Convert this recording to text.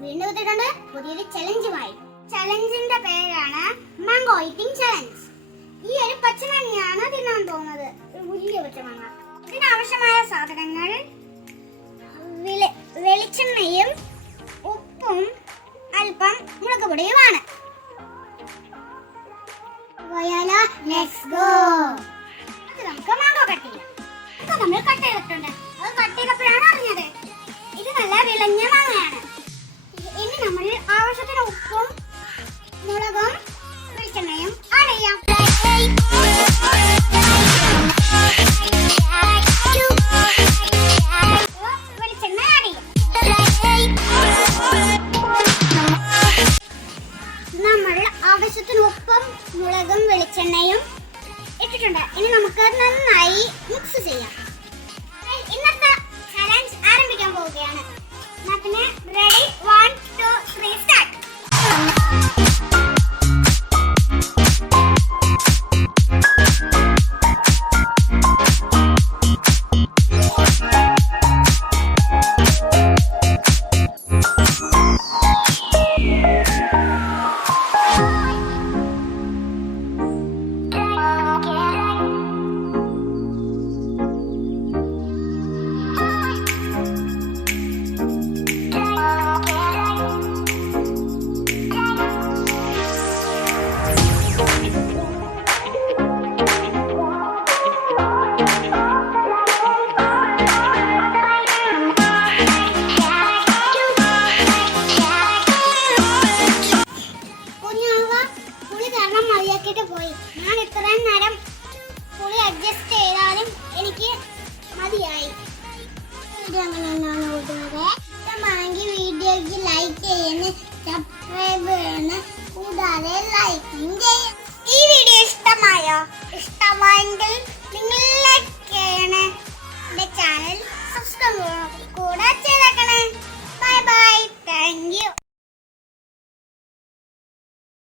വീണ്ടും എത്തിയിട്ടുണ്ട് പുതിയൊരു ചലഞ്ചുമായി. ചലഞ്ചിന്റെ പേരാണ് മാംഗോ ഈറ്റിംഗ് ചലഞ്ച്. ഈ ഒരു പച്ചമാങ്ങയാണ് തിന്നാൻ പോകുന്നത്, ഒരു വലിയ പച്ചമാങ്ങ. ഇതിനാവശ്യമായ സാധനങ്ങൾ വെളിച്ചെണ്ണയും ഉപ്പും അല്പം മുളക് പൊടിയുമാണ്. നമുക്ക് മാംഗോ കട്ട് ചെയ്യാം. നമ്മൾ കട്ട് ചെയ്തിട്ടുണ്ട്. അത് കട്ട് ചെയ്തപ്പോഴാണ് അറിഞ്ഞത് ഇത് നല്ല വിളഞ്ഞ മാങ്ങയാണ്. ഇനി നമ്മൾ ആവശ്യത്തിന് ഉപ്പും മുളകും വെളിച്ചെണ്ണയും ആഡ് ചെയ്യാം. വെളിച്ചെണ്ണ ആഡ് ചെയ്യാം. നമ്മൾ ആവശ്യത്തിന് ഉപ്പും മുളകും വെളിച്ചെണ്ണയും ഇട്ടിട്ടുണ്ട്. ഇനി നമുക്ക് നന്നായി മിക്സ് ചെയ്യാം. ഇന്നത്തെ ചലഞ്ച് ആരംഭിക്കാൻ പോവുകയാണ്. Ready 1 2 3 start. പോയി ഞാൻ ഇത്രയും നേരം പുളി അഡ്ജസ്റ്റ് ചെയ്താലും എനിക്ക് മതിയായി. വീഡിയോക്ക് ലൈക്ക് ചെയ്യുന്ന, സബ്സ്ക്രൈബ് ചെയ്യുന്ന, കൂടാതെ ലൈക്കിങ്